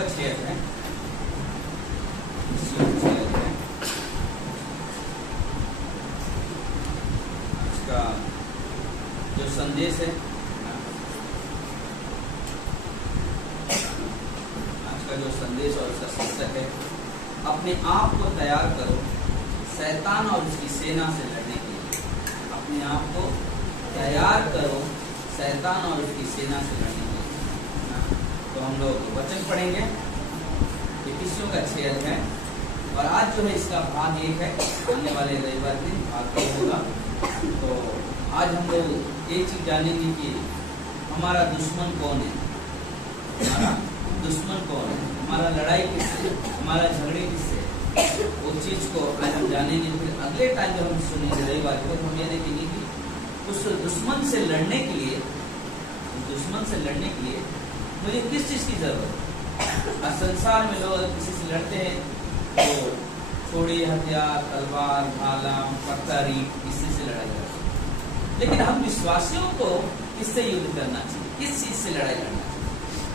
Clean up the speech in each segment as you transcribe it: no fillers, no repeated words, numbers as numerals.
का छेद है, इसका जो संदेश है, आज का जो संदेश और उसका शीर्षक है, अपने आप को तैयार करो शैतान और उसकी सेना से लड़ने के लिए। अपने आप को तैयार करो शैतान और उसकी सेना से लड़ने के लिए। तो हम लोग वचन पढ़ेंगे, इफिसियों का 6 अध्याय, और आज जो है इसका भाग 1 है, आने वाले रविवार दिन भाग 2 होगा। तो आज हम लोग एक चीज जानेंगे कि हमारा दुश्मन कौन है, हमारा दुश्मन कौन है, हमारा लड़ाई किससे, हमारा झगड़े किससे, वो चीज को आज हम जानेंगे। फिर अगले टाइम जब हम सुनेंगे रविवार को, तो हम ये देखेंगे कि उस दुश्मन से लड़ने के लिए, मुझे किस चीज की जरूरत है। संसार में लोग किसी से लड़ते हैं तो थोड़ी हथियार, तलवार, भाला, पत्थर, इससे से लड़ाई करते हैं। लेकिन हम विश्वासियों को किससे युद्ध करना चाहिए, किस चीज से लड़ाई करना चाहिए,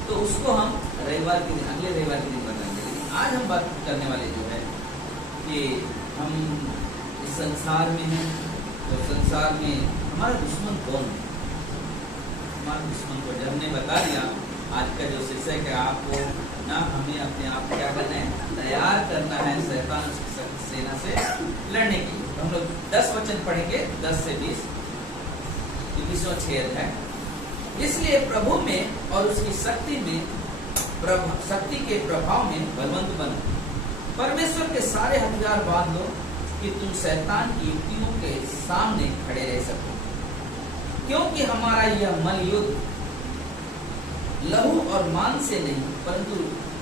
तो उसको हम रविवार के दिन, अगले रविवार के दिन बताएंगे। लेकिन आज हम बात करने वाले जो है कि हम इस संसार में हैं, तो संसार में हमारा दुश्मन कौन है, हमारा दुश्मन को जब हमने बता दिया। आज का जो शीर्षक है, आपको ना हमें अपने आप क्या करना है, तैयार करना है शैतान उसकी सेना से लड़ने के लिए। हम लोग 10 वचन पढ़ेंगे, 10 से 20, इफिसियों 6 अध्याय। इसलिए प्रभु में और उसकी शक्ति के प्रभाव में बलवंत बनो, परमेश्वर के सारे हथियार बांध लो कि तुम शैतान की युक्तियों के सामने खड़े रह सको। क्योंकि हमारा यह मल युद्ध लहू और मांस से नहीं, परंतु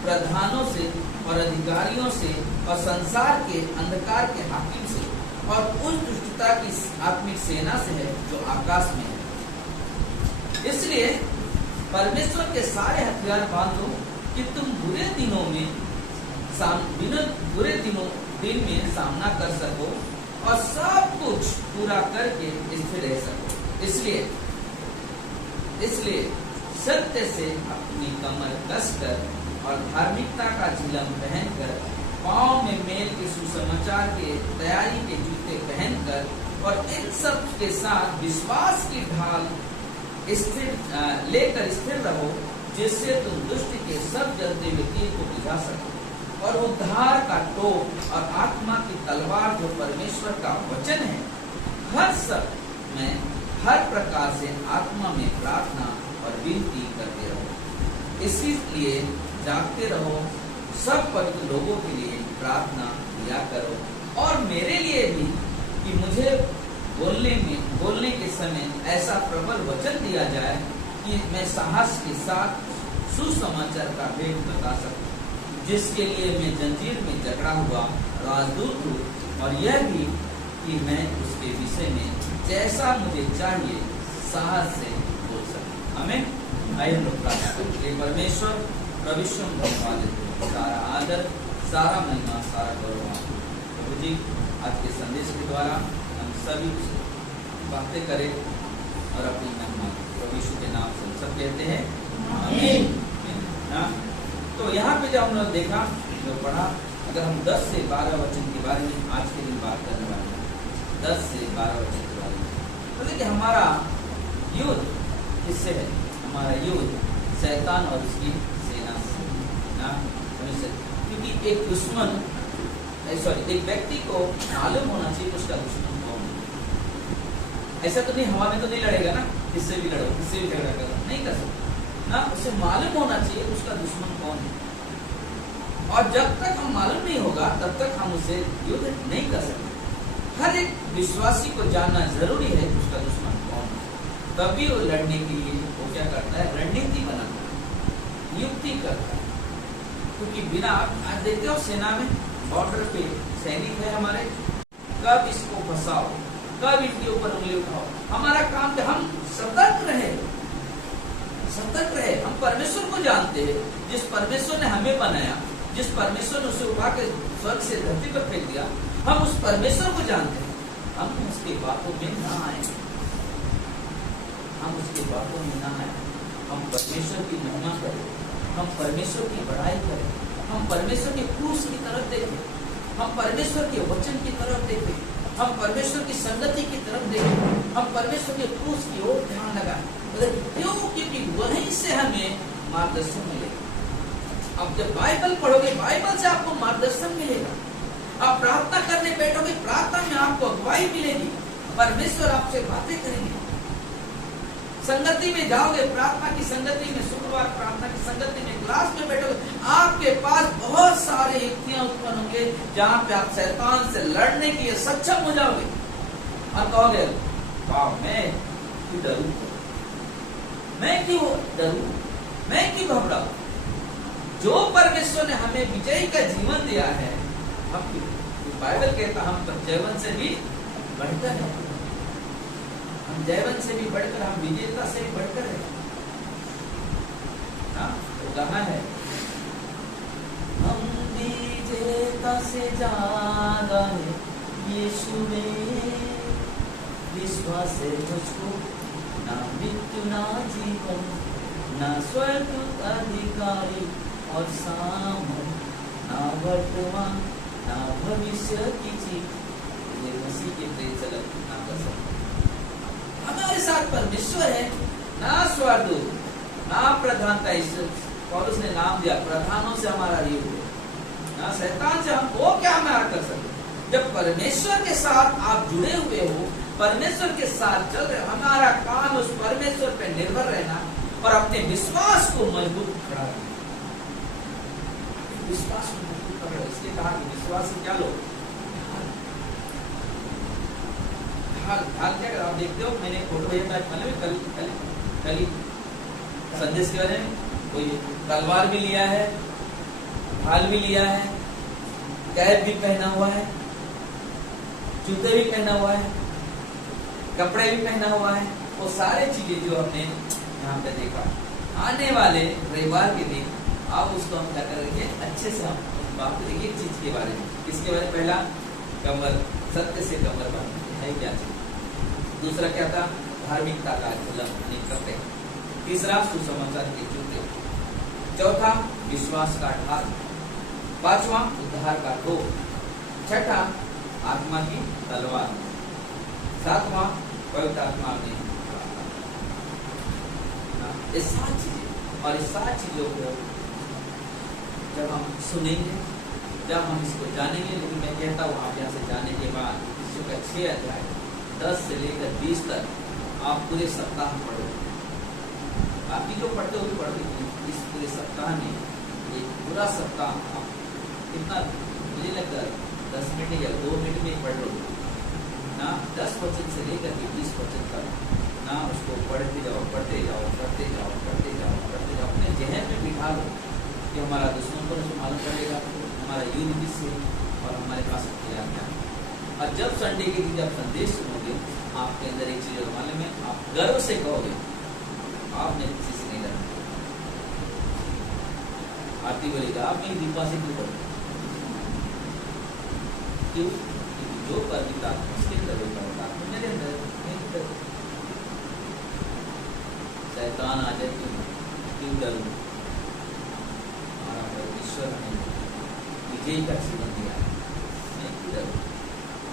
प्रधानों से और अधिकारियों से और संसार के अंधकार के हाकिम से और उस दुष्टता की आत्मिक सेना से है जो आकाश में है। इसलिए परमेश्वर के सारे हथियार बांधो कि तुम बुरे दिनों में सामना कर सको और सब कुछ पूरा करके स्थिर रह सको। इसलिए सत्य से अपनी कमर कसकर और धार्मिकता का झिलम पहनकर, पांव में मेल के सुसमाचार के तैयारी के जूते पहनकर और इन सब के साथ विश्वास की ढाल लेकर स्थिर रहो, जिससे तुम दुष्ट के सब जलते हुए तीर को बुझा सको और उद्धार का टोप और आत्मा की तलवार जो परमेश्वर का वचन है, हर सब में हर प्रकार से आत्मा में प्रार्थना और विनती करते रहो। इसीलिए जागते रहो, सब पवित्र लोगों के लिए प्रार्थना किया करो, और मेरे लिए भी कि मुझे बोलने के समय ऐसा प्रबल वचन दिया जाए कि मैं साहस के साथ सुसमाचार का भेद बता सकूं, जिसके लिए मैं जंजीर में जकड़ा हुआ राजदूत हूँ, और यह भी कि मैं उसके विषय में जैसा मुझे चाहिए साहस से बोल सकूं। आमीन। आइए हम लोग प्रार्थना करें। परमेश्वर प्रभु धन्यवाद, सारा आदर, सारा महिमा, सारा गौरव प्रभु जी, आज के संदेश के द्वारा हम सभी बातें करें और अपनी महिमा प्रभु यीशु के नाम से सब कहते हैं आमीन। तो यहाँ पे जब हम लोग देखा, जो पढ़ा, अगर हम 10 से 12 वचन के बारे में आज के दिन बात करने वाले हैं, 10 से 12 वचन के बारे में, तो देखिए हमारा युद्ध किससे है, हमारा युद्ध शैतान और उसकी सेना से ना, क्योंकि एक दुश्मन, एक व्यक्ति को मालूम होना चाहिए उसका दुश्मन कौन है। ऐसा तो नहीं हवा में तो नहीं लड़ेगा ना, किससे भी लड़ो, किससे भी झगड़ा करो, नहीं कर सकते ना, उसे मालूम होना चाहिए उसका दुश्मन कौन है। और जब तक हम मालूम नहीं होगा तब तक हम उसे युद्ध नहीं कर सकते। हर एक विश्वासी को जानना जरूरी है उसका दुश्मन कौन है, तभी वो लड़ने के लिए वो क्या करता है, रणनीति बनाता है, युक्ति करता है। क्योंकि बिना, आज देखते हो सेना में बॉर्डर पे सैनिक है हमारे, कब इसको फंसाओ, कब इनके ऊपर उंगली उठाओ। हमारा काम है हम सतर्क रहे, हम परमेश्वर को जानते हैं, जिस परमेश्वर ने हमें बनाया, जिस परमेश्वर ने उसे उठा के स्वर्ग से धरती पर फेंक दिया, हम उस परमेश्वर को जानते हैं। हम उसकी बातों में ना आए, हम उसकी बातों में ना आए, हम परमेश्वर की महिमा करें, हम परमेश्वर की बड़ाई करें, हम परमेश्वर के क्रूस की तरफ देखें, हम परमेश्वर के वचन की तरफ देखें, हम परमेश्वर की संगति की तरफ देखें, हम परमेश्वर के क्रूस की ओर ध्यान लगाएं। क्यों? क्योंकि वहीं से हमें मार्गदर्शन मिलेगा। अब जब बाइबल पढ़ोगे, बाइबल से आपको मार्गदर्शन मिलेगा। आप प्रार्थना करने बैठोगे, प्रार्थना में आपको अगुवाई मिलेगी, परमेश्वर आपसे बातें करेंगे। संगति में जाओगे, प्रार्थना की संगति में, शुक्रवार प्रार्थना की संगति में, क्लास में बैठोगे, आपके पास बहुत सारे युक्तियां उत्पन्न होंगे जहां पे आप शैतान से लड़ने के लिए सक्षम हो जाओगे और कहोगे, वाह, मैं क्यों डरूं, मैं क्यों डरूं, मैं क्यों घबराऊं? जो परमेश्वर ने हमें विजय का जीवन दिया है, हम बाइबल कहता हम तो जयवन से भी बढ़कर है, हम जयवन से भी बढ़कर, हम विजेता से भी बढ़कर है। तो कहा है, हम विजेता से ज्यादा है यीशु में, विश्वास है मुझको, ना मृत्यु ना जीवन, ना स्वर्ग अधिकारी और सामर्थ, ना वर्तमान ना भविष्य की चीज, ये मसीह के प्रेम से ना कर सकते। हमारे साथ परमेश्वर है, ना स्वर्गदूत, ना प्रधानता। पौलुस ने नाम दिया, प्रधानों से हमारा युद्ध है, ना शैतान से हम वो क्या हमारा कर सकते। जब परमेश्वर के साथ आप जुड़े हुए हो, परमेश्वर के साथ चल रहे, हमारा काम उस परमेश्वर पे निर्भर रहना और अपने विश्वास को मजबूत खड़ा रखना। विश्वास को मजबूत कर रहे, इसलिए कहा कि विश्वास से क्या लो, ढाल क्या कर, आप देखते हो, मैंने फोटो भेजा कल ही संदेश के बारे में, कोई तलवार भी लिया है, ढाल भी लिया है, कैप भी पहना हुआ है, जूते भी पहना हुआ है, कपड़े भी पहना हुआ है। वो सारे चीजें जो हमने यहाँ पे देखा, आने वाले रविवार के दिन आप उसको हम क्या करेंगे, अच्छे से हम बात करेंगे एक चीज के बारे में। इसके बारे में पहला कमर, सत्य से कमर बांधते है क्या चीज, दूसरा क्या था, धार्मिकता का कपड़े, तीसरा सुसमाचार के जूते, चौथा विश्वास का ढाल, पांचवा उद्धार का टोप, छठा आत्मा की तलवार, सातवां पवित्र आत्मा में। ये सात चीजें, और इस सात चीजों को जब हम सुनेंगे, जब हम इसको जानेंगे, लेकिन मैं कहता हूँ आप यहाँ से जाने के बाद इसका 6 अध्याय 10 से लेकर 20 तक आप पूरे सप्ताह पढ़ो। बाकी जो पढ़ते हो पढ़ते, इस पूरे सप्ताह में एक पूरा सप्ताह आप कितना, मुझे लगता है 10 मिनट या 2 मिनट में पढ़ लो ना, 10% से लेकर के 20% तक ना, उसको पढ़ते जाओ, पढ़ते जाओ, पढ़ते जाओ, पढ़ते जाओ, पढ़ते जाओ, अपने जहन में बिठा लो कि हमारा दुश्मन को मालूम पड़ेगा, हमारा युद्ध किससे और हमारे पास हथियार क्या है। और जब संडे के दिन जब संदेश सुनोगे, आपके अंदर एक चीज मालूम है, आप गर्व से कहोगे, आपने किसी से नहीं डरना। आरती बोलेगा, आप मेरी दीपा से क्यों डरते, क्यों? जो परमिता उसके डर होता है, मेरे अंदर नहीं डर, शैतान आ जाए क्यों डरूं? हमारा परमेश्वर ने विजय का जीवन दिया है, नहीं डरूं,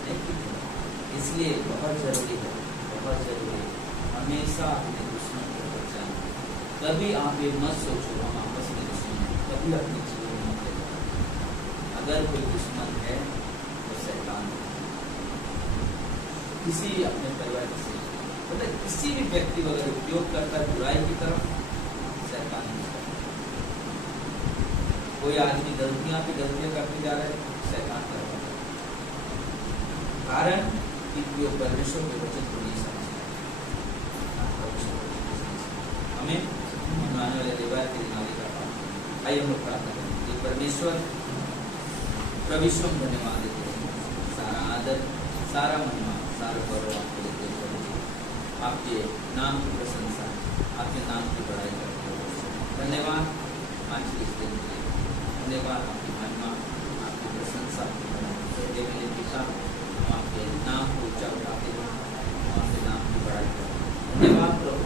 नहीं डरूं। इसलिए बहुत जरूरी है, बहुत जरूरी है हमेशा अपने दुश्मन को पहचानना। कभी आप ये मत सोचो हम आपस में दुश्मन है, कभी अपने जीवन में मत लेना। अगर कोई दुश्मन है तो शैतान है। किसी अपने परिवार से, मतलब किसी भी व्यक्ति को अगर उपयोग करता है बुराई की तरफ, शैतान है। कोई आदमी गलतियां पे गलतियां करते जा रहा है, शैतान कर रहा है। कारण कि वो परमेश्वर के वचन को नहीं समझता। हमें आने वाले रविवार के दिन आगे का पाठ, आइए हम लोग प्रार्थना करें। परमेश्वर प्रभु हम धन्यवाद देते हैं, सारा आदर, सारा महिमा, सारा गौरव आपको देते हैं। आपके नाम की प्रशंसा, आपके नाम की बड़ाई करते हैं। धन्यवाद आज के इस दिन के लिए, धन्यवाद आपकी महिमा, आपकी प्रशंसा, आपके मेरे पिता, हम आपके नाम को ऊंचा उठाते हैं, आपके नाम की बड़ाई करते हैं। धन्यवाद प्रभु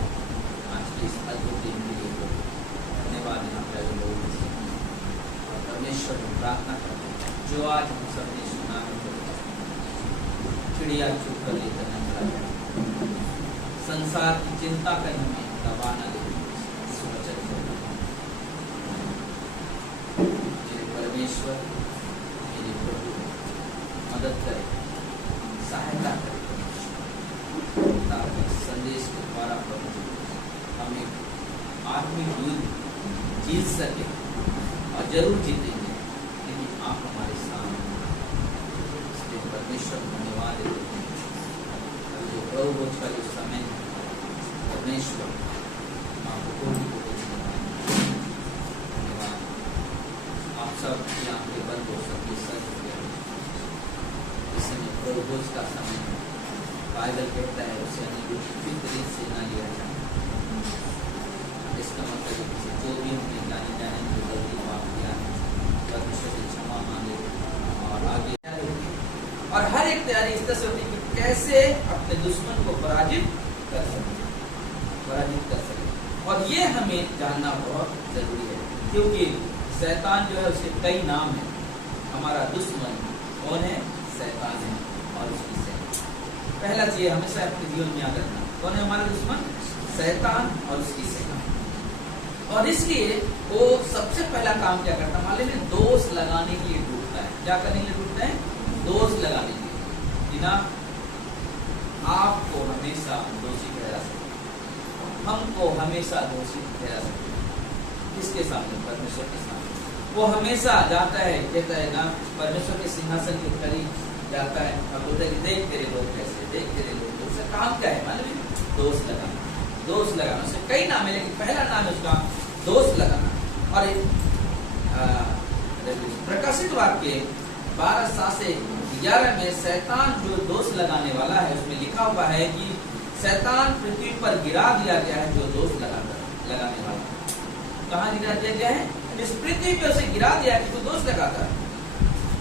आज के इस अद्भुत दिन के लिए, धन्यवाद यहाँ पे प्रार्थना करते हैं जो आज हम सबने सुना है। चिड़िया चुप कर लेकर न चला जाए, संसार की चिंता कर हमें दबा न दे। मेरे परमेश्वर, मेरे प्रभु मदद करे, सहायता करे, ताकि संदेश के द्वारा प्रभु हमें आत्मिक युद्ध जीत सके और जरूर जीतेंगे, लेकिन आप हमारे सामने। इसलिए परमेश्वर धन्यवाद देते हैं। जो प्रभु भोज का जो समय है, परमेश्वर आपको धन्यवाद। आप सब यहाँ पे बंद हो सकते सच इस समय प्रभु भोज का समय है। बाइबल कहता है उसे अनिवार्य से न लिया जाए। इसका मतलब जो भी हमने जाने जाने जो गलती माफ किया है, परमेश्वर से क्षमा मांगे और आगे और हर एक तैयारी इस तरह से होती है कि कैसे अपने दुश्मन को पराजित कर सके। और ये हमें जानना बहुत जरूरी है, क्योंकि शैतान जो है उसके कई नाम है। हमारा दुश्मन कौन है? शैतान है और उसकी सेना। पहला चीज हमेशा अपने जीवन में याद रखना, कौन है हमारा दुश्मन? शैतान और उसकी सेना। और इसलिए वो सबसे पहला काम क्या करता है मालूम है? दोष लगाने के लिए ढूंढता है। क्या करने के लिए ढूंढता है? दोष लगाने के लिए, कि ना आपको हमेशा दोषी ठहरा सके, हमको हमेशा दोषी ठहरा सके। किसके सामने? परमेश्वर के सामने। वो हमेशा जाता है, कहता है ना, परमेश्वर के सिंहासन के करीब जाता है और बोलता है कि देख तेरे लोग कैसे, देख तेरे लोग। उसका काम क्या है मालूम है? दोष लगाना। दोष लगाना, उससे कई नाम है, लेकिन पहला नाम है उसका दोष लगाना। और प्रकाशित वाक्य 12:11 में शैतान जो दोष लगाने वाला है, उसमें लिखा हुआ है कि शैतान पृथ्वी पर गिरा दिया गया है जो दोष लगाने वाला। कहाँ गिरा दिया गया है? इस पृथ्वी पे उसे गिरा दिया कि जो दोष लगाता है।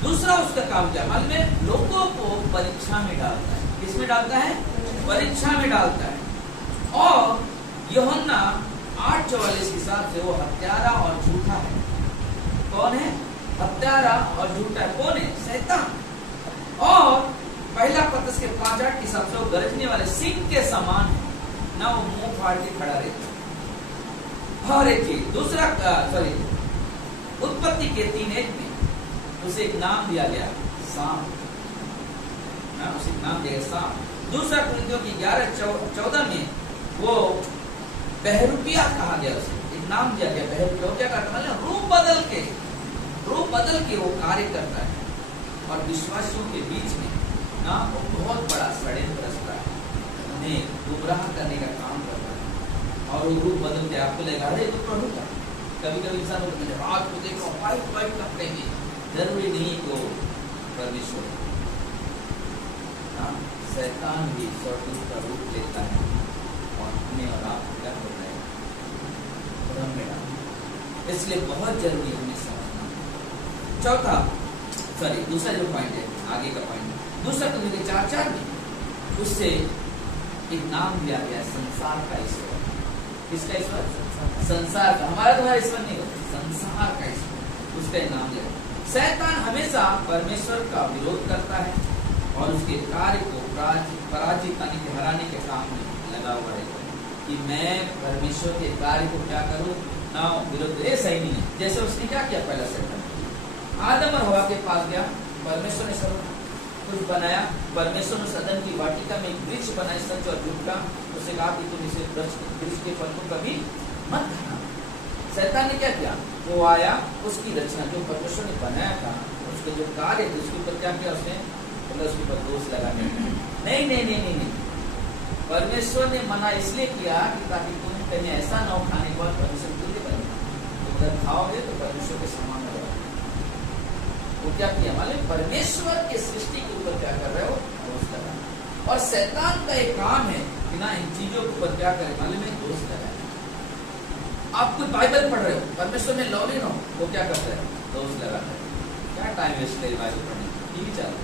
दूसरा उसका काम क्या मालूम है? लोगों को परीक्षा में डालता है। किसमें डालता है? परीक्षा में डालता है। और यूहन्ना 8:44 के हिसाब से वो हत्यारा और झूठा है। कौन है? हत्यारा और झूठा। कौन है? शैतान। और पहला पत्रस के 5:8 के हिसाब से वो गरजने वाले सिंह के समान है ना, वो मुंह फाड़ के खड़ा रहता है। और एक चीज दूसरा उत्पत्ति के 3:1 में उसे एक नाम दिया गया, सांप। उसे एक नाम दिया गया, सांप। दूसरा कुरिन्थियों की 11:14 में वो बहरूपिया कहा गया, उसे एक नाम दिया गया बहरूपिया। क्या करता है? रूप बदल के वो कार्य करता है और विश्वासियों के बीच में ना वो बहुत बड़ा षड्यंत्र रचता है, उन्हें गुमराह करने का काम करता है। और वो रूप बदल के आपको लगा रहे तो प्रभु का। कभी इंसान रात को देखो वाइट कपड़े में, जरूरी नहीं को परमेश्वर। शैतान भी स्वर्गदूत का रूप लेता है और अपने और आप क्या होता है? भ्रम में डालता। इसलिए बहुत जरूरी हमें समझना। दूसरा जो पॉइंट है, आगे का पॉइंट, दूसरा कुरिन्थियों 4:4 में उससे एक नाम दिया गया, संसार का ईश्वर। किसका ईश्वर? संसार का। हमारा तुम्हारा ईश्वर नहीं होता, संसार का ईश्वर, उसका नाम दिया। शैतान हमेशा परमेश्वर का विरोध करता है और उसके कार्य को पराजित हराने के काम में लगा हुआ रहता है कि मैं परमेश्वर के कार्य को क्या करूं ना विरोध। ये सही नहीं है। जैसे उसने क्या किया? पहला शैतान आदम और हवा के पास गया, परमेश्वर ने सब कुछ बनाया, परमेश्वर ने सदन की वाटिका में एक वृक्ष बनाई सच और झूठ का। उसने कहा कि तुम इसे वृक्ष के फल को कभी मत खाना। शैतान ने क्या किया? वो आया, उसकी रचना जो परमेश्वर ने बनाया था, उसके जो कार्य थे उसके ऊपर क्या किया? उसने मतलब उसके ऊपर दोष लगा दिया। नहीं, परमेश्वर ने मना इसलिए किया कि ताकि तुम कहीं ऐसा न हो खाने के बाद परमेश्वर तुझे बने, तो अगर खाओगे तो परमेश्वर के समान होगा। वो क्या किया मालूम? परमेश्वर के सृष्टि के ऊपर क्या कर रहे हो? दोष लगा। और शैतान का एक काम है कि ना इन चीजों के ऊपर क्या करे मालूम है? दोष लगाए। आप कुछ बाइबल पढ़ रहे हो, परमेश्वर ने लॉ नहीं हो, वो क्या करता है? दोष लगाता है। क्या टाइम वेस्ट करे बाइबल पढ़ने? टीवी चालू।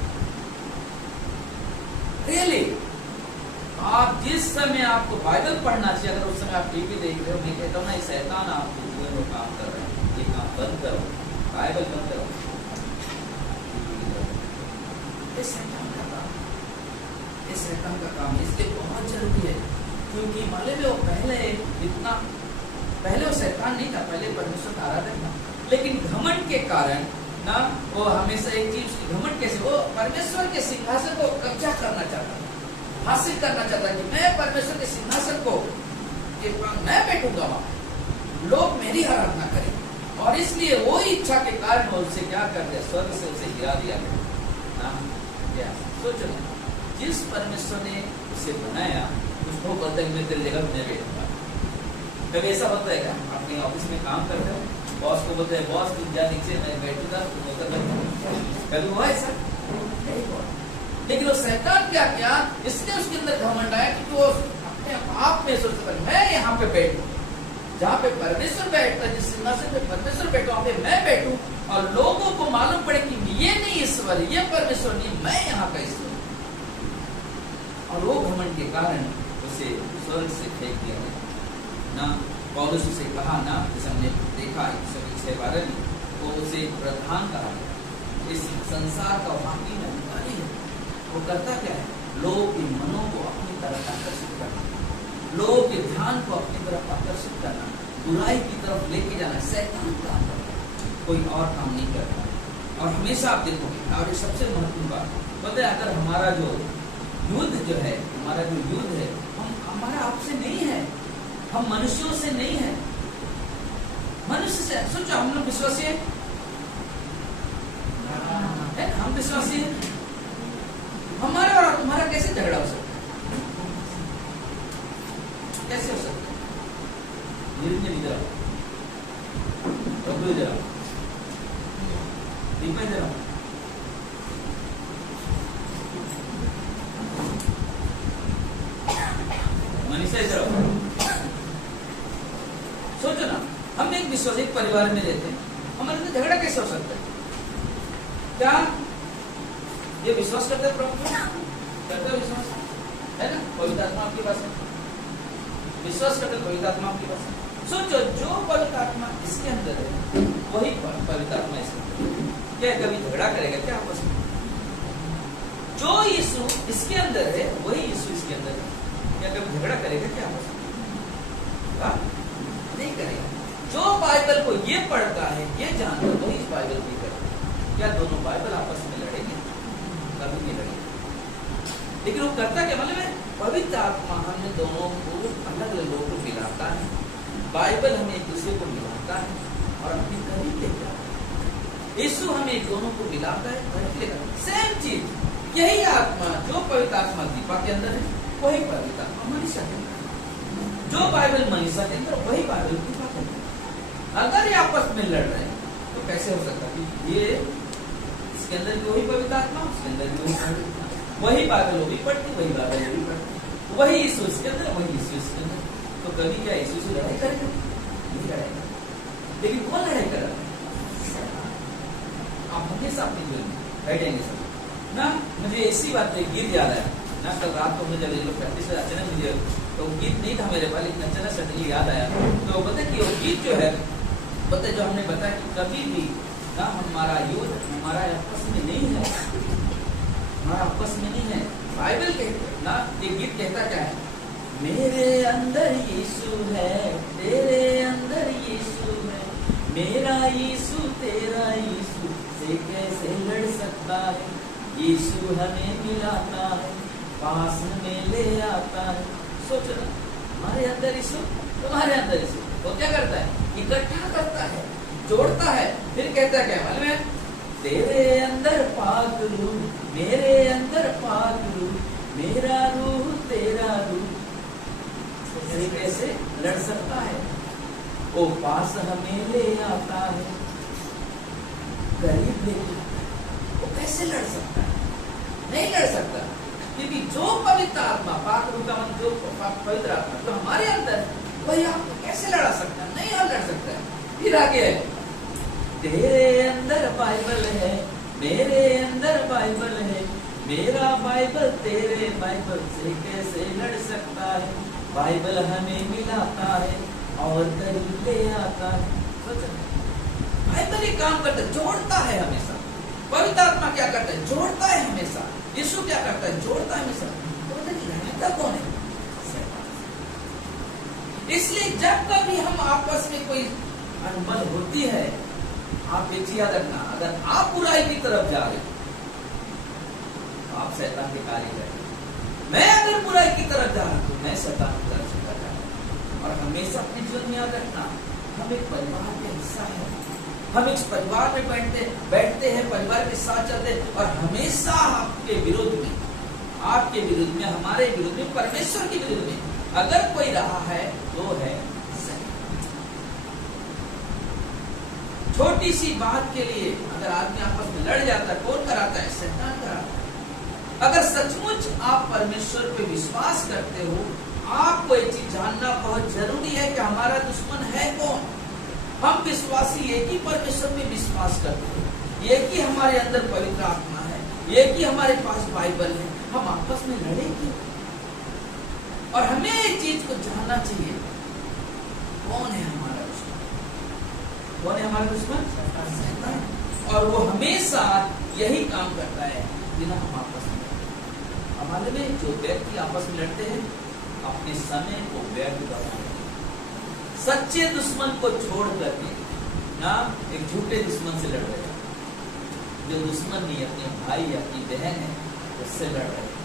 रियली आप जिस समय आपको बाइबल पढ़ना चाहिए, अगर उस समय आप टीवी देख रहे हो, मैं कहता हूँ ना, शैतान आपको जीवन में काम कर रहे हैं, ये काम बंद करो, बाइबल बंद करो, ये शैतान का काम है, ये शैतान का काम है। इसलिए बहुत जरूरी है, क्योंकि मालूम है वो पहले वो शैतान नहीं था, पहले परमेश्वर का आराधक था, लेकिन घमंड के कारण ना वो हमेशा एक चीज, घमंड कैसे, वो परमेश्वर के सिंहासन को कब्जा करना चाहता था, हासिल करना चाहता कि मैं परमेश्वर के सिंहासन को मैं बैठूंगा वहां, लोग मेरी आराधना करें। और इसलिए वो इच्छा के कारण वो उसे क्या कर दिया, स्वर्ग से उसे गिरा दिया गया। सोचो जिस परमेश्वर ने उसे बनाया उसको बोलता है मैं तेरी जगह में बैठूंगा। कभी ऐसा होता है क्या? अपने ऑफिस में काम करते हो, बॉस को बोलते हैं बॉस तुम जा नीचे, मैं बैठूंगा, तुम ऊपर बैठो। कभी हुआ ऐसा? नहीं हुआ। लेकिन वो शैतान क्या किया, इसने उसके अंदर घमंड आया कि वो अपने आप में सोचता है मैं यहाँ पे बैठूं, जहाँ पे परमेश्वर बैठता है, जिस सिंहासन पे परमेश्वर बैठा वहाँ पे मैं बैठूं, और लोगों को मालूम पड़े कि ये नहीं ईश्वर, ये परमेश्वर नहीं, मैं यहाँ का ईश्वर। और वो घमंड के कारण उसे स्वर्ग से फेंक दिया गया ना। पौलुस उसे कहा ना, जैसे हमने देखा 6:12 में, वो उसे प्रधान कहा गया, इस संसार का वाकई में अधिकारी है। वो करता क्या है, लोगों के मनों को अपनी तरफ आकर्षित करना, लोगों के ध्यान को अपनी तरफ आकर्षित करना, बुराई की तरफ लेके जाना, शैतान काम करता है, कोई और काम नहीं करता। और हमेशा आप देखोगे, और ये सबसे महत्वपूर्ण बात पता है, अगर हमारा जो युद्ध जो है, हमारा जो युद्ध है, हमारा आपसे नहीं है, हम मनुष्यों से नहीं है, मनुष्य से। सोचो हम लोग विश्वासी है, हम विश्वासी है, हमारा और तुम्हारा कैसे झगड़ा हो सकता है? कैसे हो सकता है? धीरे धीरे मनीषा इधर सोचो ना, हम एक विश्वासी परिवार में रहते हैं, हमारे साथ झगड़ा कैसे हो सकता है? क्या ये विश्वास करते प्रभु? करते विश्वास है ना? पवित्र आत्मा आपके पास है, विश्वास करते पवित्र आत्मा आपके पास है। सोचो जो पवित्र आत्मा इसके अंदर है वही पवित्र आत्मा इसके अंदर क्या कभी झगड़ा करेगा क्या आपस में? जो यीशु इसके अंदर है वही यीशु इसके अंदर है, क्या कभी झगड़ा करेगा क्या आपस में? नहीं करेगा। जो बाइबल को ये पढ़ता है, ये जानता वही इस बाइबल को करेगा। क्या दोनों बाइबल आपस में लड़ेंगे? कभी नहीं लड़ेंगे। लेकिन वो करता क्या, मतलब है पवित्र आत्मा हमने दोनों को अलग अलग लोगों को मिलाता है, बाइबल हमें एक दूसरे को मिलाता है और अपने करीब लेकर आता है। यीशु हमें दोनों को मिलाता है, करीब लेकर। सेम चीज यही आत्मा, जो पवित्र आत्मा दीपा के अंदर है वही पवित्र आत्मा मनीषा के अंदर, जो बाइबल मनीषा के अंदर वही बाइबल दीपा के अंदर। अगर ये आपस में लड़ रहे हैं तो कैसे हो सकता है? ये इसके अंदर भी वही पवित्र आत्मा, उसके अंदर भी वही पवित्र, वही बाइबल वो भी पढ़ती, वही बाइबल वो भी पढ़ती, वही यीशु इसके अंदर, वही यीशु इसके अंदर। तो कभी क्या यीशु से लड़ाई करेगा? नहीं लड़ाएगा। लेकिन कौन लड़ाई कर रहा है? आप हमेशा अपनी जीवन में बैठेंगे सब ना। मुझे इसी बात पे गीत याद आया ना, कल रात को मुझे जब ये लोग प्रैक्टिस में अचानक मुझे तो गीत नहीं था मेरे पास, लेकिन अचानक सडनली याद आया। तो पता कि वो गीत जो है, पता जो हमने बताया कि कभी भी ना हमारा युद्ध हमारा आपस में नहीं है, हमारा आपस में नहीं है। बाइबल कहते ना, ये गीत कहता क्या है? मेरे अंदर यीशु है, तेरे अंदर यीशु है, मेरा यीशु तेरा यीशु से कैसे लड़ सकता है? यीशु हमें मिलाता है, पास में ले आता है। सोचो ना, हमारे अंदर यीशु, तुम्हारे अंदर यीशु, वो क्या करता है? इकट्ठा करता है, जोड़ता है, फिर कहता क्या मालूम है? तेरे अंदर पाक रूह, मेरे अंदर पाक रूह, मेरा रूह तेरा रूह कैसे लड़ सकता है? वो पास हमें ले आता है, करीब ले आता है। वो कैसे लड़ सकता है? नहीं लड़ सकता, क्योंकि जो पवित्र आत्मा, पाक रूह का मन, जो पवित्र आत्मा जो हमारे अंदर, वही आपको कैसे लड़ा सकता है? नहीं लड़ सकता है। फिर आगे है, तेरे अंदर बाइबल है, मेरे अंदर बाइबल है, मेरा बाइबल तेरे बाइबल से कैसे लड़ सकता है? बाइबल हमें मिलाता है और करीब ले आता है। सोचो, बाइबल एक काम करता है, जोड़ता है हमेशा। पवित्र आत्मा क्या करता है? जोड़ता है हमेशा। यीशु क्या करता है? जोड़ता है हमेशा। तो लड़ाता कौन है? इसलिए जब कभी हम आपस में कोई अनबन होती है, आप एक याद रखना, अगर आप बुराई की तरफ जा रहे तो आप शैतान के कार्य करें। मैं अगर बुराई की तरफ जा रहा हूं तो मैं शैतान की तरफ से कर रहा हूं। और हमेशा अपने जीवन में याद रखना, हम एक परिवार का हिस्सा है। हम इस परिवार में बैठते हैं, परिवार के साथ चलते हैं, और हमेशा आपके विरोध में, आपके विरुद्ध में, हमारे विरुद्ध में, परमेश्वर के विरुद्ध में अगर कोई रहा है तो है शैतान। छोटी सी बात के लिए अगर आदमी आपस में लड़ जाता है, कौन कराता है? शैतान कराता है। अगर सचमुच आप परमेश्वर पे विश्वास करते हो, आपको एक चीज जानना बहुत जरूरी है कि हमारा दुश्मन है कौन। हम विश्वासी एक ही परमेश्वर में विश्वास करते हैं, एक ही हमारे अंदर पवित्र आत्मा है, एक ही हमारे पास बाइबल है। हम आपस में लड़े क्यों? और हमें एक चीज को जानना चाहिए, कौन है हमारा दुश्मन? कौन है हमारा दुश्मन? शैतान। और वो हमेशा यही काम करता है बिना हम आपस में। हमारे में जो व्यक्ति आपस में लड़ते हैं, अपने समय को व्यर्थ करते हैं। सच्चे दुश्मन को छोड़ करके ना एक झूठे दुश्मन से लड़ रहे हैं। जो दुश्मन नहीं, अपने भाई, अपनी बहन है, उससे लड़ रहे हैं।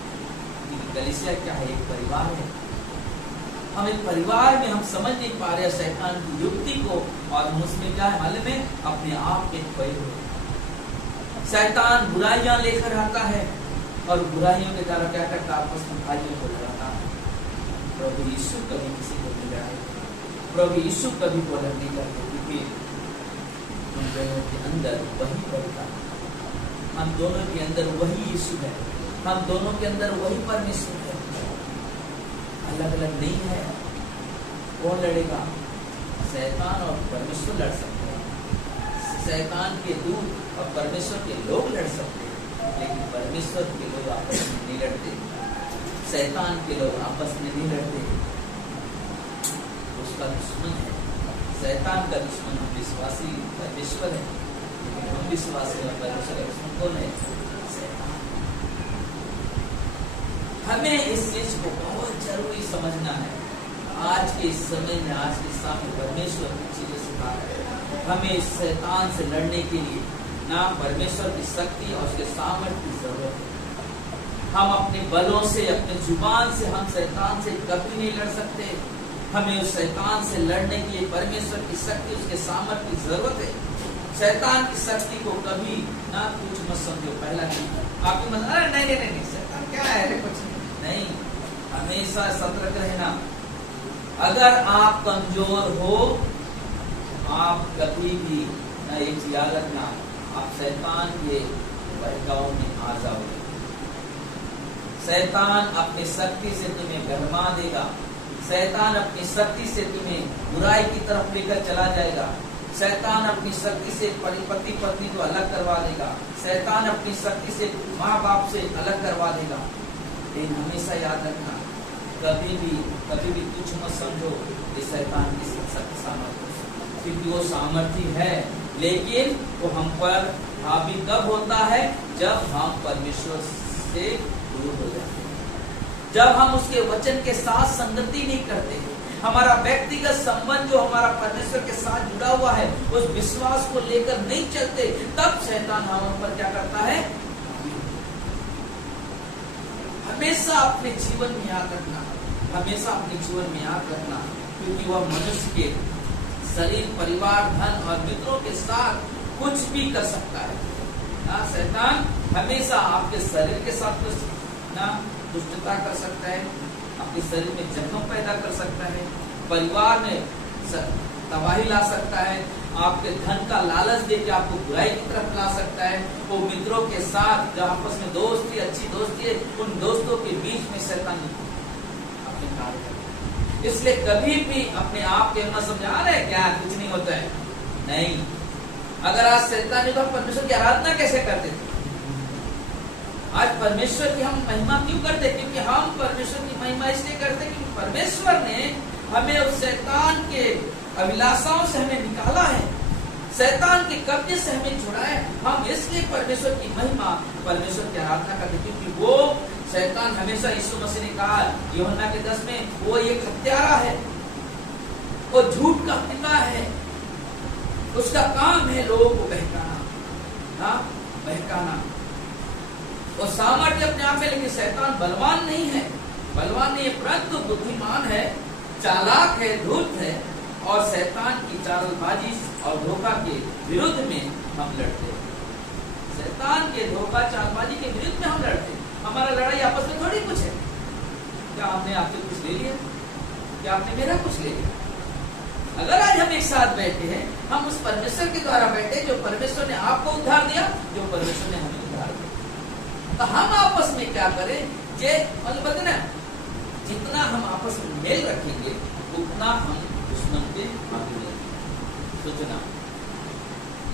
कलीसिया क्या है? एक परिवार है। हम एक परिवार में हम समझ नहीं पा रहे शैतान की युक्ति को, और हम उसमें क्या है मालूम है? अपने आप के खोए हुए। शैतान बुराइयां लेकर आता है, और बुराइयों के द्वारा क्या करता है? आपस में भाइयों को लड़ाता है। प्रभु यीशु कभी किसी को नहीं लड़ाए, प्रभु यीशु कभी बोलन नहीं करते, क्योंकि हम दोनों के अंदर वही पवित्र, हम दोनों के अंदर वही यीशु है, हम दोनों के अंदर वही परमेश्वर है। अलग अलग नहीं है। कौन लड़ेगा? शैतान और परमेश्वर लड़ सकते हैं। शैतान के दूत और परमेश्वर के लोग लड़ सकते हैं, लेकिन परमेश्वर के लोग आपस में नहीं लड़ते, शैतान के लोग आपस में नहीं लड़ते। उसका दुश्मन है शैतान का दुश्मन हम विश्वासी परमेश्वर है, लेकिन हम विश्वासी और परमेश्वर का दुश्मन कौन है? शैतान। हमें इस चीज को बहुत जरूरी समझना है। आज के इस समय में, आज के सामने परमेश्वर की चीजें सिखा रहे हैं। हमें शैतान से लड़ने के लिए ना परमेश्वर की शक्ति और उसके सामर्थ्य की जरूरत है। हम अपने बलों से, अपने जुबान से हम शैतान से कभी नहीं लड़ सकते। हमें उस शैतान से लड़ने के लिए परमेश्वर की शक्ति, उसके सामर्थ्य की जरूरत है। शैतान की शक्ति को कभी ना कुछ मत समझो। पहला चीज आपकी मत, अरे नहीं नहीं नहीं, शैतान क्या है, कुछ नहीं। हमेशा सतर्क रहना। अगर आप कमजोर हो, आप कभी भी ना एक याद रखना, आप शैतान के बहकाव में आ जाओगे। शैतान अपनी शक्ति से तुम्हें गरमा देगा। शैतान अपनी शक्ति से तुम्हें बुराई की तरफ लेकर चला जाएगा। शैतान अपनी शक्ति से पति पत्नी को अलग करवा देगा। शैतान अपनी शक्ति से माँ बाप से अलग करवा देगा। लेकिन हमेशा याद रखना, कभी भी कुछ मत समझो ये शैतान की शक्ति सामर्थ्य, क्योंकि वो सामर्थ्य है, लेकिन वो हम पर हावी कब होता है? जब हम परमेश्वर से दूर हो जाते हैं, जब हम उसके वचन के साथ संगति नहीं करते। हमारा व्यक्तिगत संबंध जो हमारा परमेश्वर के साथ जुड़ा हुआ है, उस विश्वास को लेकर नहीं चलते, तब शैतान हम पर क्या करता है? हमेशा अपने जीवन में याद रखना, हमेशा अपने जीवन में याद रखना, क्योंकि वह मनुष्य के शरीर, परिवार, धन और मित्रों के साथ कुछ भी कर सकता है ना। शैतान हमेशा आपके शरीर के साथ कुछ ना दुष्टता कर सकता है, आपके शरीर में जख्म पैदा कर सकता है, परिवार में तबाही ला सकता है, आपके धन का लालच देके आपको बुराई की तरफ ला सकता है। वो मित्रों के साथ जो आपस में दोस्ती, अच्छी दोस्ती है, उन दोस्तों के बीच में शैतान अपने कार्य करता है। इसलिए कभी भी अपने आप के मत समझा रहे क्या कुछ नहीं होता है, नहीं। अगर आज शैतान ने तो परमेश्वर की आराधना कैसे करते थे? आज परमेश्वर की हम महिमा क्यों करते? क्योंकि हम परमेश्वर की महिमा इसलिए करते क्योंकि परमेश्वर ने हमें उस शैतान के अभिलाषाओं से हमें निकाला है। शैतान के कब्जे से हमें छुड़ाए। हम इसलिए परमेश्वर की महिमा, परमेश्वर की आराधना करते, क्योंकि वो शैतान हमेशा, यीशु मसीह ने कहा यूहन्ना के 10 में, वो एक हत्यारा है, वो झूठ का पिता है, उसका काम है लोगों को बहकाना, हाँ बहकाना। वो सामर्थ्य अपने आप में, लेकिन शैतान बलवान नहीं है, बलवान नहीं है, परंतु बुद्धिमान है, चालाक है, धूर्त है, और शैतान की चालबाजी और धोखा के विरुद्ध में हम लड़ते हैं। शैतान के धोखा चालबाजी के विरुद्ध में हम लड़ते हैं। हमारा लड़ाई आपस में थोड़ी कुछ है। क्या आपने आपसे कुछ ले लिया? क्या आपने मेरा कुछ ले लिया? अगर आज हम एक साथ बैठे हैं, हम उस परमेश्वर के द्वारा बैठे, जो परमेश्वर ने आपको उद्धार दिया, जो परमेश्वर ने हमें उद्धार दिया, तो हम आपस में क्या करें? जे मतलब ना, जितना हम आपस में मेल रखेंगे उतना हम दुश्मन के आगे बढ़ेंगे। सोचना,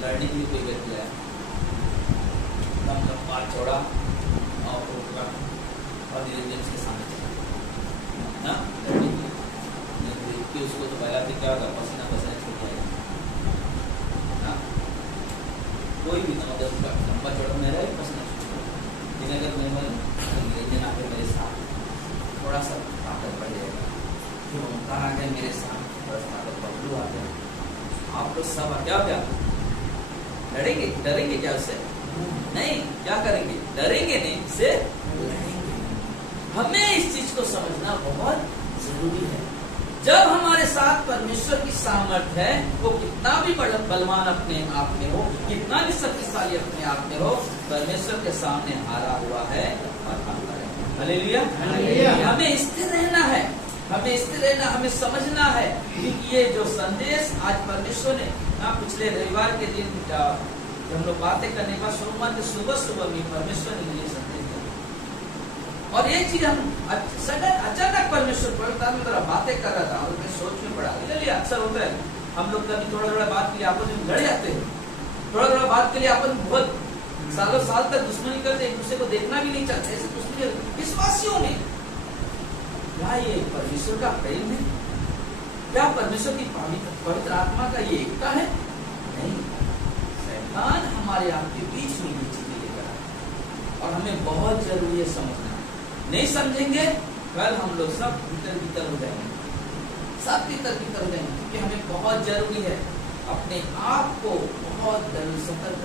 लड़ने के लिए कोई व्यक्ति आया, हम लोग बात छोड़ा और धीरे धीरे उसके सामने चला ना, लड़ने के लिए कि उसको तो पहला से क्या होगा, पसीना पसीना छूट जाएगा। कोई भी ना उसका लंबा चौड़ा मेरा ही पसीना छूट जाएगा, लेकिन अगर मैं आके मेरे साथ थोड़ा सा ताकत बढ़ जाएगा, फिर ओंकार आ गया मेरे साथ, थोड़ा सा ताकत बबलू आ गया, आप लोग सब क्या क्या लड़ेंगे? डरेंगे क्या उससे? नहीं, क्या करेंगे? डरेंगे नहीं, से लड़ेंगे। हमें इस चीज को समझना बहुत जरूरी है। जब हमारे साथ परमेश्वर की सामर्थ्य है, वो कितना भी बलवान अपने आप में हो, कितना भी शक्तिशाली अपने आप में हो, परमेश्वर के सामने हारा हुआ है और हारता है। Hallelujah, hallelujah. हमें स्थिर रहना है, हमें स्थिर रहना, हमें समझना है कि ये जो संदेश आज परमेश्वर ने पिछले रविवार के दिन जब हम लोग बातें करने के बाद सोमवार के सुबह में परमेश्वर ने मुझे संदेश दिया, और ये चीज हम अचानक परमेश्वर पढ़ता में थोड़ा बातें कर रहा था और मैं सोच में पड़ा। चलिए अक्सर होता है, हम लोग कभी थोड़ा बात के लिए आपस में लड़ जाते हैं, थोड़ा बात के लिए अपन बहुत सालों साल तक दुश्मनी करते, एक दूसरे को देखना भी नहीं चाहते। ऐसे दुश्मनी विश्वासियों में क्या ये परमेश्वर का प्रेम है? क्या परमेश्वर की पवित्र आत्मा का ये एकता है? नहीं, शैतान हमारे आपके बीच में ये चीजें लेकर आए, और हमें बहुत जरूरी है समझना। नहीं समझेंगे, कल हम लोग सब भीतर हो जाएंगे, सब भीतर हो जाएंगे, क्योंकि हमें बहुत जरूरी है अपने आप को बहुत सतर्क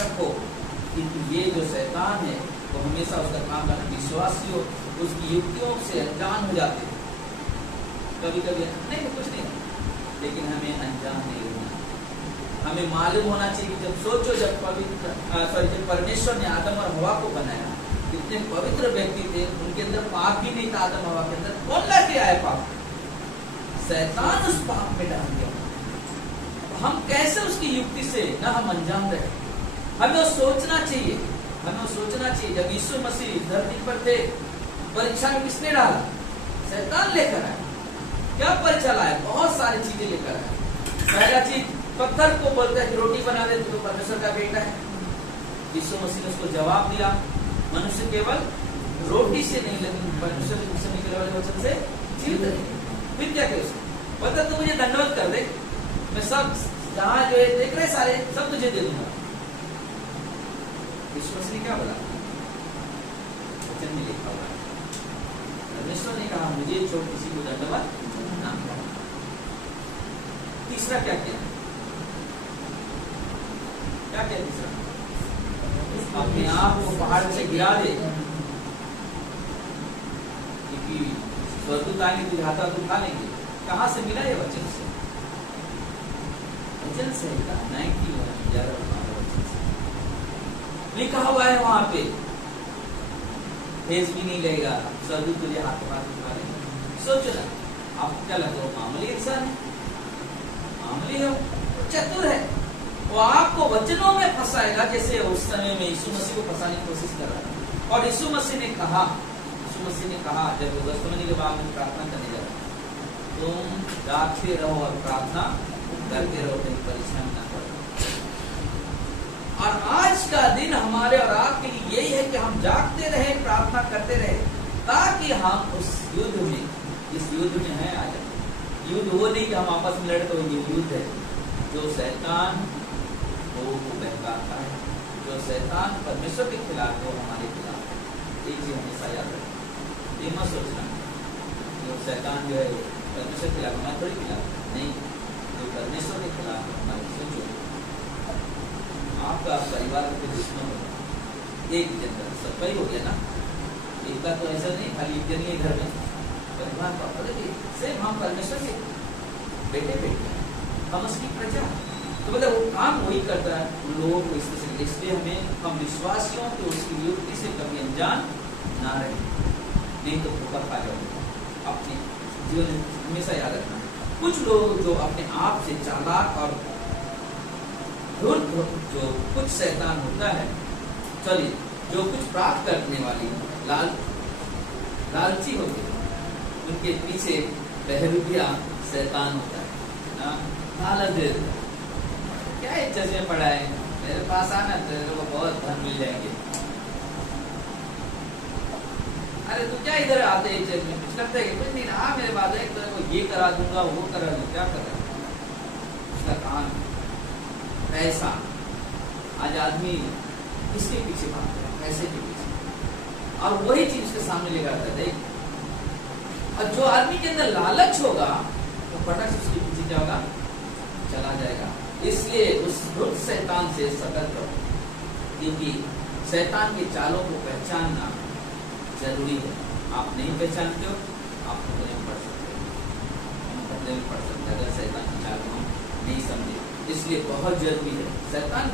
रखो, क्योंकि ये जो शैतान है वो हमेशा उसका काम करना, विश्वासियों उसकी युक्तियों से अनजान हो जाते हैं। कभी नहीं कुछ नहीं, लेकिन हमें अनजान नहीं होना। हमें मालूम होना चाहिए कि जब सोचो, जब परमेश्वर ने आदम और हवा को बनाया, कितने पवित्र व्यक्ति थे, उनके अंदर पाप भी नहीं था। आदम हवा के अंदर कौन लाके आया पाप? शैतान उस पाप में डाल दिया। हम कैसे उसकी युक्ति से ना हम अनजान रहे? हमें सोचना चाहिए, जब यीशु मसीह धरती पर थे, परीक्षा में किसने डाला? शैतान लेकर आया। क्या परीक्षा लाया? बहुत सारी चीजें लेकर आया। पहला चीज, पत्थर को बोलता है कि रोटी बना दे, तो परमेश्वर का बेटा है। यीशु मसीह ने उसको जवाब दिया, मनुष्य केवल रोटी से नहीं, लेकिन परमेश्वर से निकलने वाले वचन से जीवित रहेगा। फिर क्या करे? पता तो मुझे दंडवत कर दे, मैं सब जहां जो है देख रहे सारे सब तुझे दे दूंगा। यीशु मसीह ने क्या बोला? वचन में लिखा हुआ है, परमेश्वर ने कहा मुझे छोड़ किसी को दंडवत ना करो। तीसरा क्या किया? तीसरा, अपने आप को पहाड़ से गिरा दे, क्योंकि स्वर्गदूत आएंगे तुझे हाथा तो उठा लेंगे। कहाँ से मिला ये वचन से? वचन से लिखा हुआ है वहां पे, फेस भी नहीं लगेगा, स्वर्गदूत तुझे हाथ उठा लेंगे। सोचो ना, आपको क्या लगता है? वो मामूली इंसान है, मामूली है, चतुर है, वो आपको वचनों में फंसाएगा, जैसे उस समय में यीशु मसीह को फंसाने की कोशिश कर रहा था। और यीशु मसीह ने कहा, जब गethसेमनी के बाद में प्रार्थना करने लगा, तुम जागते रहो और प्रार्थना करते रहो, कहीं परेशान ना करो। और आज का दिन हमारे और आपके लिए यही है कि हम जागते रहे, प्रार्थना करते रहे, ताकि हम उस युद्ध में, इस युद्ध में है आज युद्ध वो नहीं कि हम आपस में लड़े तो ये युद्ध है, जो शैतान लोगों को बहकाता है, जो शैतान परमेश्वर के खिलाफ है, वो हमारे खिलाफ है। एक चीज हमेशा याद रखें, ये मत सोचना जो शैतान जो है परमेश्वर के खिलाफ, हमारे थोड़ी खिलाफ नहीं, जो परमेश्वर के खिलाफ है हमारे। सोचो आपका परिवार के दुश्मन होगा, एक जनता सबका ही हो गया ना, एक का तो ऐसा नहीं खाली एक जन ही घर में परिवार का सिर्फ हम परमेश्वर के बेटे बेटे हैं, हम उसकी प्रजा, तो मतलब वो काम वही करता है उन लोगों को इस तरह से। इसलिए हमें हम विश्वासियों की उसकी युक्ति से कभी अनजान ना रहे, नहीं तो धोखा खा जाओगे। अपने जीवन में हमेशा याद रखना, कुछ लोग जो अपने आप से चालाक और जो कुछ शैतान होता है, चलिए जो कुछ प्राप्त करने वाली लालची होते हैं, उनके पीछे बहरूपिया शैतान होता है ना, लालच देता है। क्या एक चर्च में पढ़ा है, मेरे पास आना तेरे को बहुत धन मिल जाएंगे। अरे तू क्या इधर आते हैं चर्च में, कुछ लगता है कि कुछ नहीं ना, मेरे बाद एक तेरे को ये करा दूंगा वो करा दूंगा, क्या कर रहा है उसका काम पैसा। आज आदमी किसके पीछे भाग रहा है, पैसे के पीछे, और वही चीज उसके सामने लेकर आता है। और जो आदमी के अंदर लालच होगा तो फटक से उसके पीछे क्या होगा, चला जाएगा। इसलिए उस दुष्ट शैतान से सतर्क रहो, क्योंकि शैतान के चालों को पहचानना जरूरी है। आप नहीं पहचानते हो, आप खतरे में पड़ सकते हो, हम खतरे में पड़ सकते हैं अगर शैतान की चाल को नहीं समझे। इसलिए बहुत जरूरी है, शैतान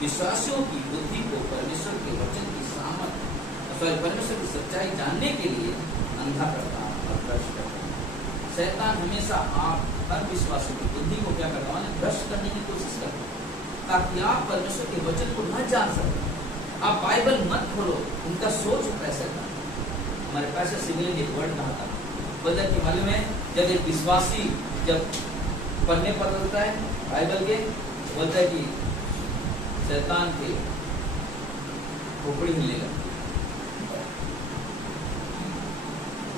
विश्वासियों की बुद्धि को परमेश्वर के वचन की सामर्थ, परमेश्वर की सच्चाई जानने के लिए अंधा करता है और भ्रष्ट करता है। शैतान हमेशा आप हर विश्वासियों की बुद्धि को क्या करता है, भ्रष्ट करने की कोशिश करता है, ताकि आप परमेश्वर के वचन को न जान सकें। आप बाइबल मत खोलो, उनका सोच पैसे का। हमारे पैसे सिविल एक वर्ड कहा था, बदल की मालूम है, जब एक विश्वासी जब पढ़ने पर होता है बाइबल के, बोलता है कि शैतान के खोपड़ी मिलेगा,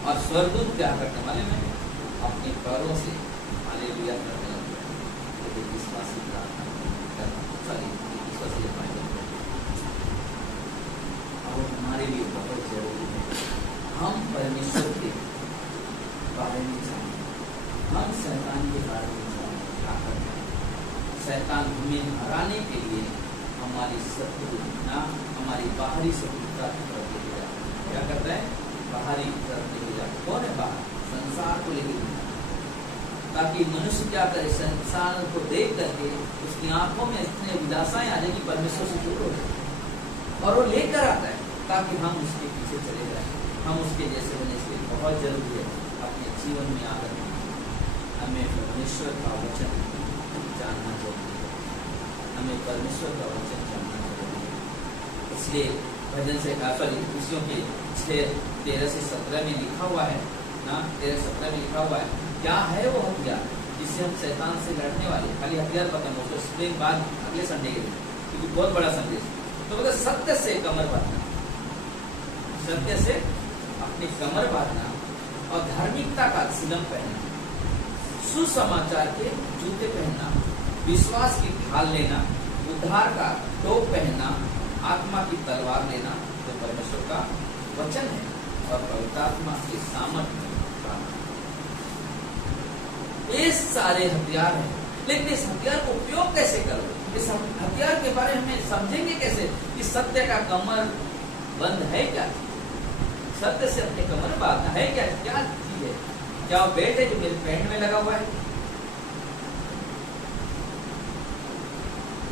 और स्वर्गदूत क्या करते मालूम है, अपने पैरों से हालेलुया करने लगते हैं। तो विश्वासी और हमारे लिए बहुत जरूरी है हम परमेश्वर के बारे में जानें, हम शैतान के बारे में जानें क्या करते हैं। शैतान हमें हराने के लिए हमारी शत्रु ना, हमारी बाहरी शत्रुता की तरफ लेके जाता है। क्या करता है, बाहरी तरफ लेके जाता है। कौन है बाहर, संसार को लेके, ताकि मनुष्य क्या करे, संसार को देख करके उसकी आंखों में इतने विलासाएं आ जाए कि परमेश्वर से दूर हो जाए, और वो लेकर आता है ताकि हम उसके पीछे चले जाए, हम उसके जैसे बने। इसलिए बहुत जरूरी है अपने जीवन में आकर हमें परमेश्वर का वचन जानना जरूरी है, हमें परमेश्वर का वचन जानना जरूरी है। इसलिए भजन से खुशियों के 6:13 से 17 में लिखा हुआ है ना, 13-17 में लिखा हुआ है, क्या है वो हथियार जिससे हम शैतान से लड़ने वाले। खाली हथियार पता नहीं, उसको एक्सप्लेन बाद अगले संडे के दिन, क्योंकि बहुत बड़ा संदेश। तो बोला सत्य से कमर बांधना, सत्य से अपनी कमर बांधना, और धार्मिकता का सिलम पहनना, सुसमाचार के जूते पहनना, विश्वास की ढाल लेना, उद्धार का टोप पहनना, आत्मा की तलवार लेना, जो परमेश्वर का वचन है, और पवित्र आत्मा के सामर्थ्य। ये सारे हथियार हैं, लेकिन इस हथियार को उपयोग कैसे करो, इस हथियार के बारे में समझेंगे कैसे कि सत्य का कमर बंद है क्या, सत्य से अपने कमर बांधना है क्या, क्या चीज है, क्या वो बेल्ट है जो मेरे पैंट में लगा हुआ है,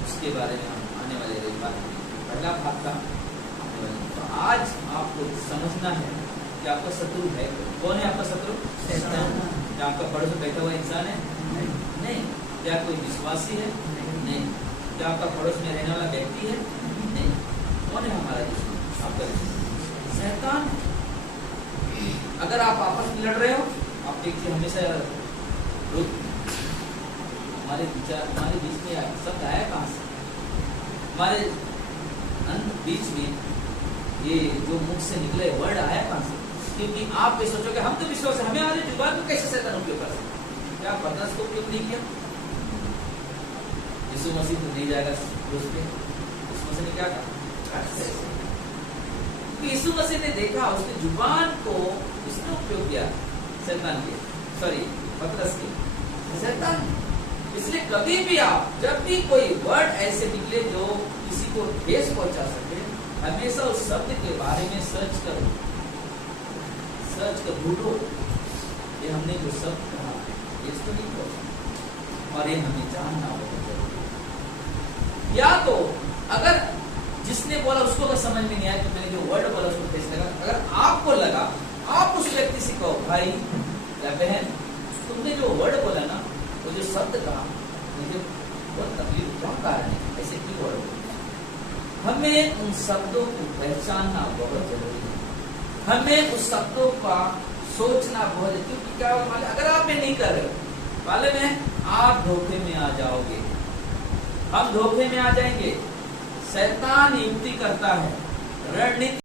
उसके बारे में हम आने वाले रविवार पहला भाग का आने वाले। तो आज आपको समझना है कि आपका शत्रु है कौन है, आपका शत्रु शैतान। क्या आपका पड़ोस में बैठा हुआ इंसान है, नहीं। क्या कोई विश्वासी है, नहीं। क्या आपका पड़ोस में रहने वाला व्यक्ति है, नहीं। कौन है हमारा दुश्मन, आपका शैतान। अगर आप आपस में लड़ रहे हो, आप देखिए हमेशा हमारे विचार, हमारे बीच में शब्द आया कहाँ से, हमारे बीच में ये जो मुख से निकले वर्ड आया कहाँ से, क्योंकि आप ये सोचोगे हम तो विश्वास है, हमें हमारे जुबान को कैसे शैतान उपयोग कर सकते, क्या बर्दाश्त को उपयोग नहीं किया, यीशु मसीह तो नहीं जाएगा घुस के, यीशु मसीह ने क्या कहा? तो यीशु मसीह ने देखा उसकी जुबान को किसने उपयोग किया? शैतान के, सॉरी पतरस के, शैतान। इसलिए कभी भी आप जब भी कोई वर्ड ऐसे निकले जो किसी को ठेस पहुंचा सके, हमेशा उस शब्द के बारे में सर्च करो, ढूंढो, ये हमने जो शब्द कहा इस तो नहीं पहुंचा, और ये हमें जानना होगा जरूरी। या तो अगर जिसने बोला उसको अगर समझ में नहीं आया तो मैंने जो वर्ड बोला उसको ठेस लगा, अगर आपको लगा, आप उस व्यक्ति से कहो, भाई या बहन, तुमने जो वर्ड बोला ना, वो जो शब्द कहा, मुझे बहुत तकलीफ, क्या कारण है, ऐसे क्यों वर्ड बोला? हमें उन शब्दों को पहचानना बहुत जरूरी है, हमें उस शब्दों का सोचना बहुत है, क्योंकि क्या होगा, अगर आप ये नहीं कर रहे हो, मालूम है आप धोखे में आ जाओगे, हम धोखे में आ जाएंगे। शैतान युक्ति करता है, रणनीति